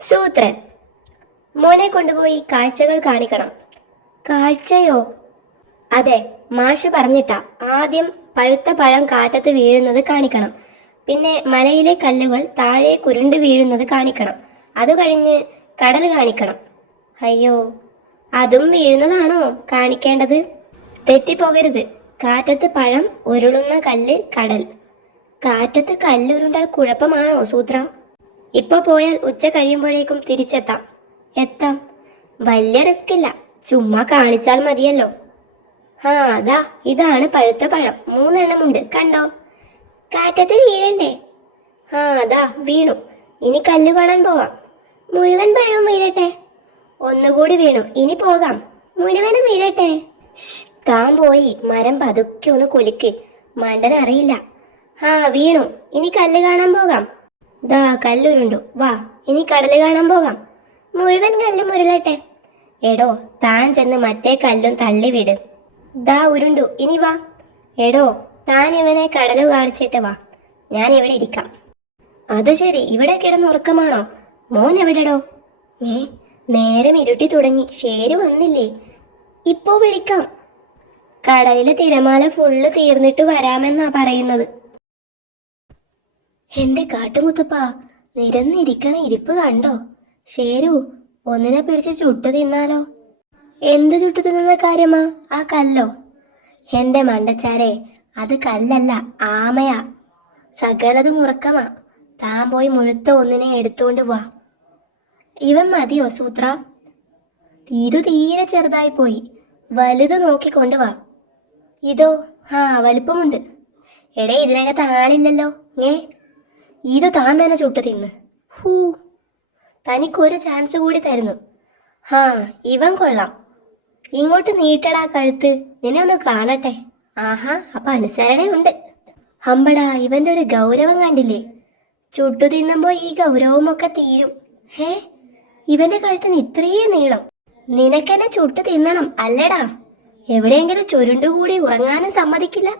സൂത്രൻ. മോനെ കൊണ്ടുപോയി കാഴ്ചകൾ കാണിക്കണം. കാഴ്ചയോ? അതെ, മാഷ് പറഞ്ഞിട്ടാ. ആദ്യം പഴുത്ത പഴം കാറ്റത്ത് വീഴുന്നത് കാണിക്കണം. പിന്നെ മലയിലെ കല്ലുകൾ താഴെ കുരുണ്ട് വീഴുന്നത് കാണിക്കണം. അത് കഴിഞ്ഞ് കടൽ കാണിക്കണം. അയ്യോ, അതും വീഴുന്നതാണോ കാണിക്കേണ്ടത്? തെറ്റിപ്പോകരുത്. കാറ്റത്ത് പഴം, ഉരുളുന്ന കല്ല്, കടൽ. കാറ്റത്ത് കല്ലുരുണ്ടാൽ കുഴപ്പമാണോ സൂത്ര? ഇപ്പൊ പോയാൽ ഉച്ച കഴിയുമ്പോഴേക്കും തിരിച്ചെത്താം. എത്താം. വലിയ റിസ്ക് ഇല്ല, ചുമ്മാ കാണിച്ചാൽ മതിയല്ലോ. ആ അതാ, ഇതാണ് പഴുത്ത പഴം. 3 എണ്ണമുണ്ട്, കണ്ടോ? കാറ്റത്ത് വീഴണ്ടേ? ആ അതാ വീണു. ഇനി കല്ല് കാണാൻ പോവാം. മുഴുവൻ പഴവും വീഴട്ടെ. ഒന്നുകൂടി വീണു, ഇനി പോകാം. മുഴുവനും വീഴട്ടെ. താൻ പോയി മരം പതുക്കെ ഒന്ന് കുലുക്ക്. മണ്ടനറിയില്ല. ആ വീണു, ഇനി കല്ല് കാണാൻ പോകാം. ദാ കല്ലുരുണ്ടു. വാ, ഇനി കടല് കാണാൻ പോകാം. മുഴുവൻ കല്ലും ഉരുളട്ടെ. എടോ, താൻ ചെന്ന് മറ്റേ കല്ലും തള്ളിവിട്. ദാ ഉരുണ്ടു, ഇനി വാ. എടോ, താൻ ഇവനെ കടല് കാണിച്ചിട്ട് വാ. ഞാൻ ഇവിടെ ഇരിക്കാം. അത് ശരി, ഇവിടെ കിടന്നുറക്കമാണോ? മോൻ എവിടെടോ? നേരം ഇരുട്ടി തുടങ്ങി, ശരി വന്നില്ലേ? ഇപ്പോ വിളിക്കാം. കടലിലെ തിരമാല ഫുള്ള് തീർന്നിട്ട് വരാമെന്നാ പറയുന്നത്. എന്റെ കാട്ടുമുത്തപ്പാ, നിരന്നിരിക്കണ ഇരിപ്പ് കണ്ടോ? ശരു, ഒന്നിനെ പിടിച്ച് ചുട്ടു തിന്നാലോ? എന്ത് ചുട്ടു തിന്നുന്ന കാര്യമാ? ആ കല്ലോ? എന്റെ മണ്ടച്ചാരെ, അത് കല്ലല്ല, ആമയാ. സകലതും ഉറക്കമാ. താൻ പോയി മുഴുത്ത ഒന്നിനെ എടുത്തോണ്ട് വാ. ഇവൻ മതിയോ സൂത്ര? ഇതു തീരെ ചെറുതായി പോയി. വലുത് നോക്കിക്കൊണ്ട് വാ. ഇതോ? ആ വലിപ്പമുണ്ട്. എടേ, ഇതിനകത്ത് ആളില്ലല്ലോ. ഇത് താൻ തന്നെ ചുട്ടു തിന്ന്. ഹൂ, തനിക്കൊരു ചാൻസ് കൂടി തരുന്നു. ഹാ, ഇവൻ കൊള്ളാം. ഇങ്ങോട്ട് നീട്ടടാ കഴുത്ത്, നിന്നെ ഒന്ന് കാണട്ടെ. ആഹാ, അപ്പൊ അനുസരണയുണ്ട്. അമ്പടാ, ഇവന്റെ ഒരു ഗൗരവം കണ്ടില്ലേ? ചുട്ടു തിന്നുമ്പോ ഈ ഗൗരവമൊക്കെ തീരും. ഇവന്റെ കഴുത്തിന് ഇത്രയും നീളം. നിനക്കെന്നെ ചുട്ടു തിന്നണം അല്ലേടാ? എവിടെയെങ്കിലും ചുരുണ്ടുകൂടി ഉറങ്ങാനും സമ്മതിക്കില്ല.